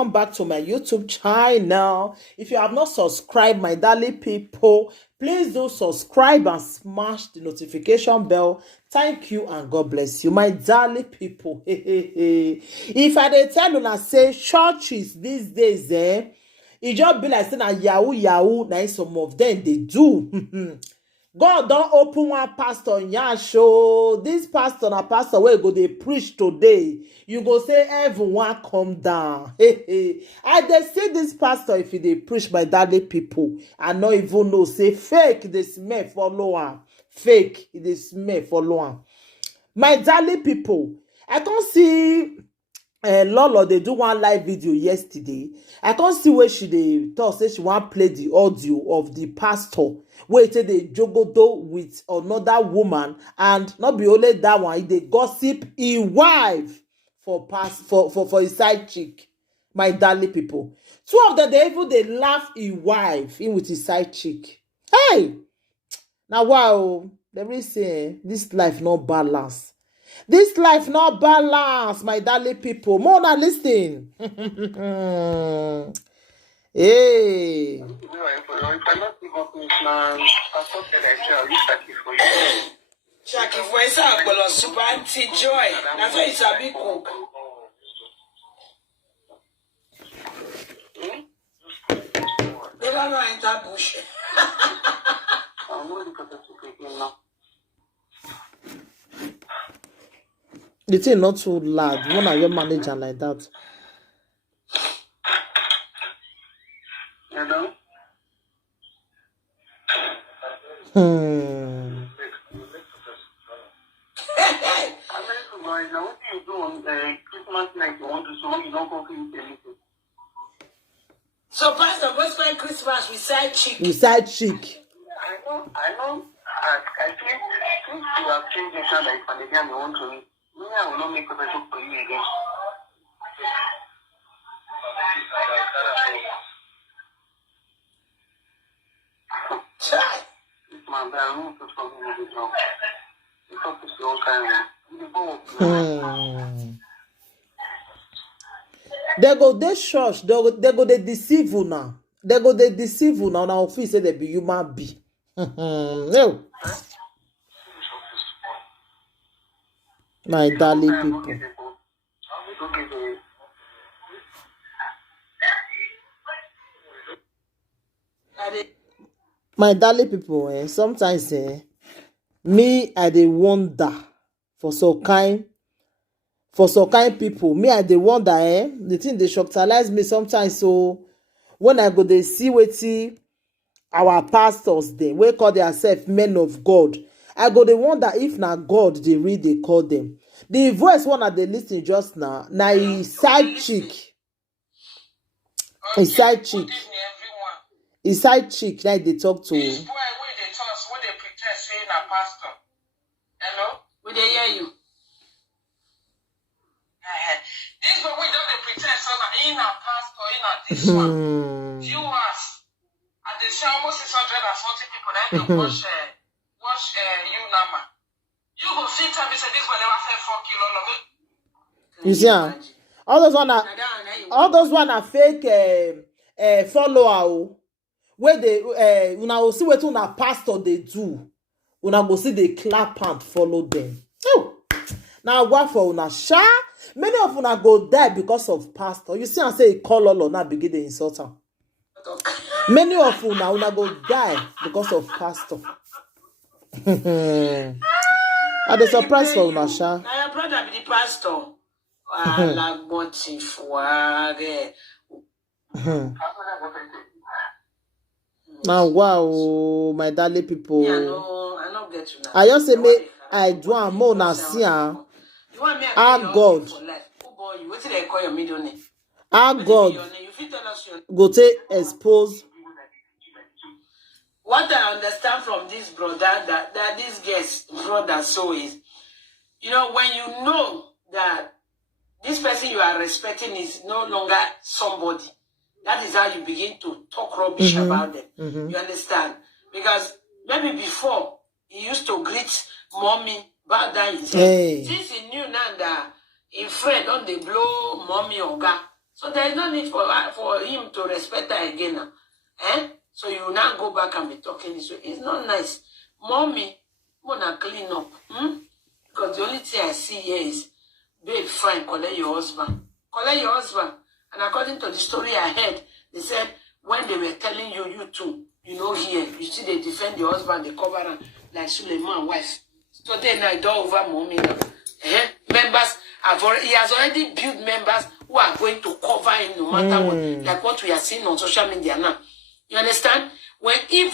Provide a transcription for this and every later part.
welcome back to my YouTube channel. If you have not subscribed, my darling people, please do subscribe and smash the notification bell. Thank you and God bless you, my darling people. If I dey tell you, say churches these days, it just be like saying a yahoo, na some of them they do. God don't open one pastor in your show. This pastor na pastor where go they preach today. You go say everyone come down. I dey see this pastor if they preach by daddy people. I no even know say fake they smell follow am. Fake they smell follow am. My daddy people, I can't see Lolo they do one live video yesterday. I can't see where she dey talk say she want play the audio of the pastor where it dey Jogodo with another woman, and not be only that one, they gossip his wife for his side chick. My darling people, two of them they laugh his wife in with his side chick. Hey, now wow, they really say this life no balance. This life not balance, my darling people. More than listen. Hey. Check if we say well super auntie joy. That's why it's a big cook. Never know enter bush. The thing not too loud. When are your manager like that? Hello? So, Pastor, what's my Christmas with side chick? With side chick. I know. I think you have changed the sound like Pandemian you want to me. I will not make a better for you again. Try. Man, I don't to talk to you now. You talk to your kind. They go they church, they go they deceive you now. They go they deceive you now. Now office say they be human be. No. My darling people. My darling people, sometimes me I dey wonder for some kind people. Me I dey wonder the thing they shocktalize me sometimes. So when I go they see wetin our pastors them we call themselves men of God, I go they wonder if na God they read they call them. The voice one that they listen just now, na his side chick. His side chick. His side chick like they talk to. This boy where they talk, when they pretend saying a pastor. Hello? Will they hear you? This boy we don't pretend saying in a pastor, in a this one. Viewers. And they say almost 640 people that they watch you number. You go see time say this one never say 4 kilo of it. You see, all those one are fake follower. Where they una go see what una pastor they do. Una go see they clap and follow them. Oh, now what for una sha? Many of una go die because of pastor. You see, I say call all or not begin the insult am. Many of una go die because of pastor. Are they surprised for una sha? Now your brother be the pastor. Like what if Now wow, my darling people. Yeah, no, I don't get you now. I just say me I do am more na see am. Our God. What did they call your middle name? Our God go take expose. What I understand from this brother that this guest brother so is, you know, when you know that this person you are respecting is no longer somebody, that is how you begin to talk rubbish about them. You understand? Because maybe before he used to greet mommy, bow down his head. Since he knew now that in friend on the blow mommy or God, So there is no need for him to respect her again now. So you now go back and be talking this way. It's not nice. Mommy, wanna clean up. Because the only thing I see here is, babe, fine, collect your husband. Collect your husband. And according to the story I heard, they said when they were telling you, you too, here, you see they defend your husband, they cover him like Suleiman wife. So then I don't over mommy now. Members he has already built members who are going to cover him no matter what, like what we are seeing on social media now. You understand? When you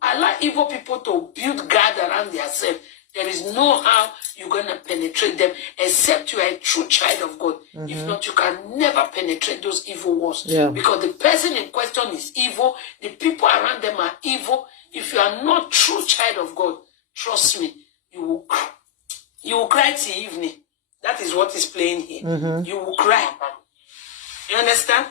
allow evil people to build guard around themselves, there is no how you're going to penetrate them except you are a true child of God. If not, you can never penetrate those evil walls. Yeah. Because the person in question is evil. The people around them are evil. If you are not true child of God, trust me, you will cry till evening. That is what is playing here. You will cry. You understand?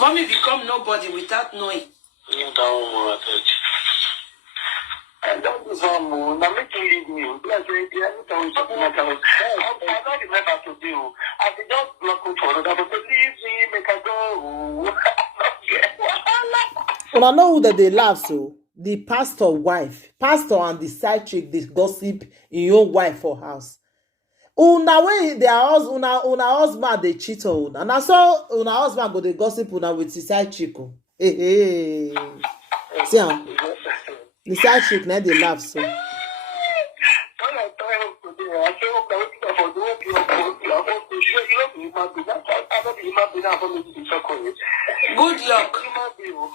Mommy become nobody without knowing. And that was now make you leave me. I don't remember to do. I did just block him for another, but leave me, make I go. I know who that they laugh so. The pastor wife, pastor and the side chick, this gossip in your wife for house. Una when their husband, una husband they cheat on, and I saw una husband go the gossip una with the side chick. Hey. See the side chick now they laugh so. Good luck.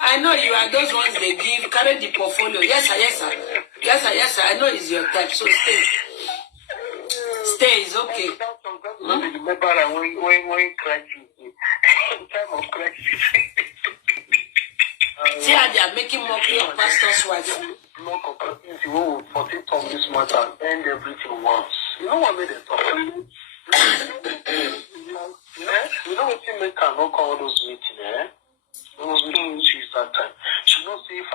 I know you are those ones they give. Carry the portfolio. Yes, sir. Yes, sir. I know it's your type. So stay. Stay is okay. Remember when crisis, time of crisis. See how they are making mockery of pastor's wife. No complaints, you will protect on this matter and end everything once. You know what made it talk? You know what you make her not call those meetings, Those meetings she's that time. She don't see if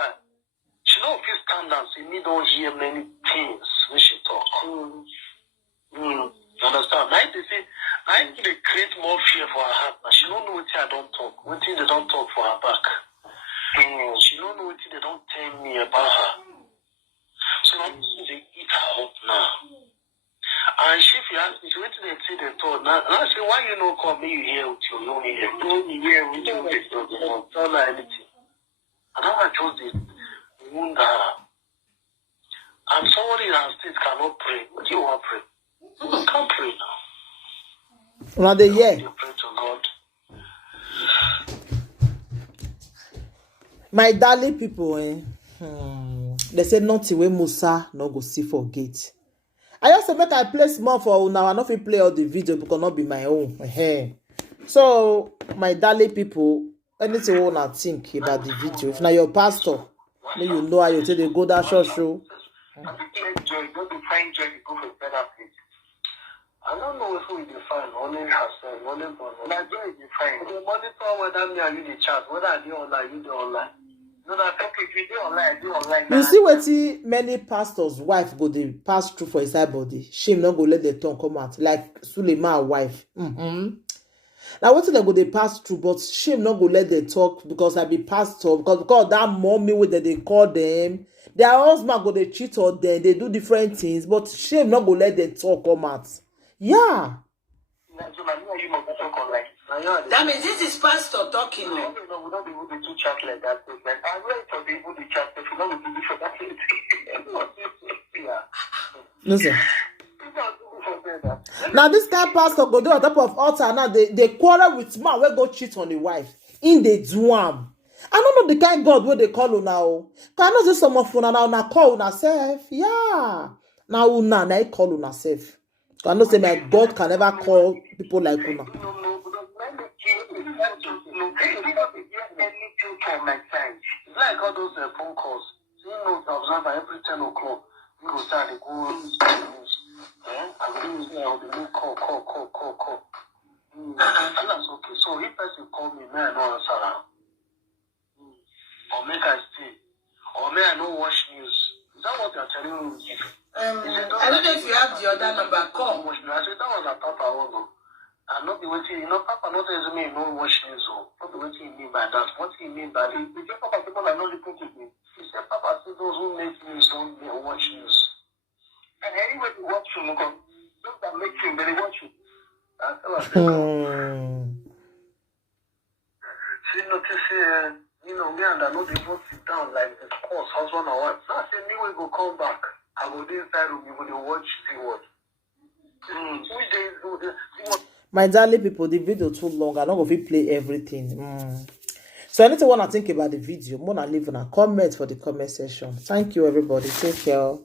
she don't feel stand and see me don't hear many things when she talk. Understand? I think they create more fear for her heart. But she don't know what I don't talk. What thing they don't talk for her back. She don't know what thing they don't tell me about her. So they eat her up now. And she, if you ask me, what did they say they told? Now I say, why you not come me here with your own ear? Don't hear with your own don't know anything. And now I chose this wound her. And somebody in our state cannot pray. What do you want to pray? You can't pray now. Now they hear. You pray to God. My darling people, they say nothing wey Musa no go see for gate. I just say make I play small for now. I no fit play all the video because not be my own. So my darling people, anything you wanna think about the video? If now your pastor, then you know how you take the go that short show. I don't know who will define, only herself, only Nigeria is defined. They monitor whether me and you the chat, whether I do online, you do online. No, that okay, if you do online, I do online. You see wetin many pastors' wife go dey pass through for inside body. Shame no go let the tongue come out like Suleiman wife. Now wetin dem go dey pass through, but shame no go let them talk because I be pastor because that mommy wey they call them, their husband go dey cheat on them, they do different things, but shame no go let them talk come out. Yeah. That means this is pastor talking. No, we don't be able to do chat like that. Like, I'm ready to be able to chat if you don't be able to Listen. Now this guy pastor go do on top of altar. Now they quarrel with man wey go cheat on the wife. In the do am. I don't know the kind God where they call you now. Can I know say some of una now na call una self? Yeah. Now una na call una self. I know say my God can never call people like una. It's like all those phone calls. You know, observer every 10 o'clock. You go start to go news. And then call. That's okay. So if person call me, may I no answer her? Or make I stay? Or may I no watch news? Is that what you're telling me? I don't know if you have the other number. Call. I said, that was a Papa Ono. And not the waiting, Papa not tells me no watch news. Not the waiting he mean by that. What he mean by it? The Papa people are not reporting me. He said, Papa said those who make news don't watch news. And anyway, they watch him. Those that make him, they watch him. I tell her, she noticed, me and I know they both sit down like this course, husband and wife. So I said, me we go come back. I go inside room, you go watch, see what. Which days do this? See what. My darling people, the video too long. I'm not going to play everything. So anything want to think about the video, more leave a comment for the comment section. Thank you, everybody. Take care.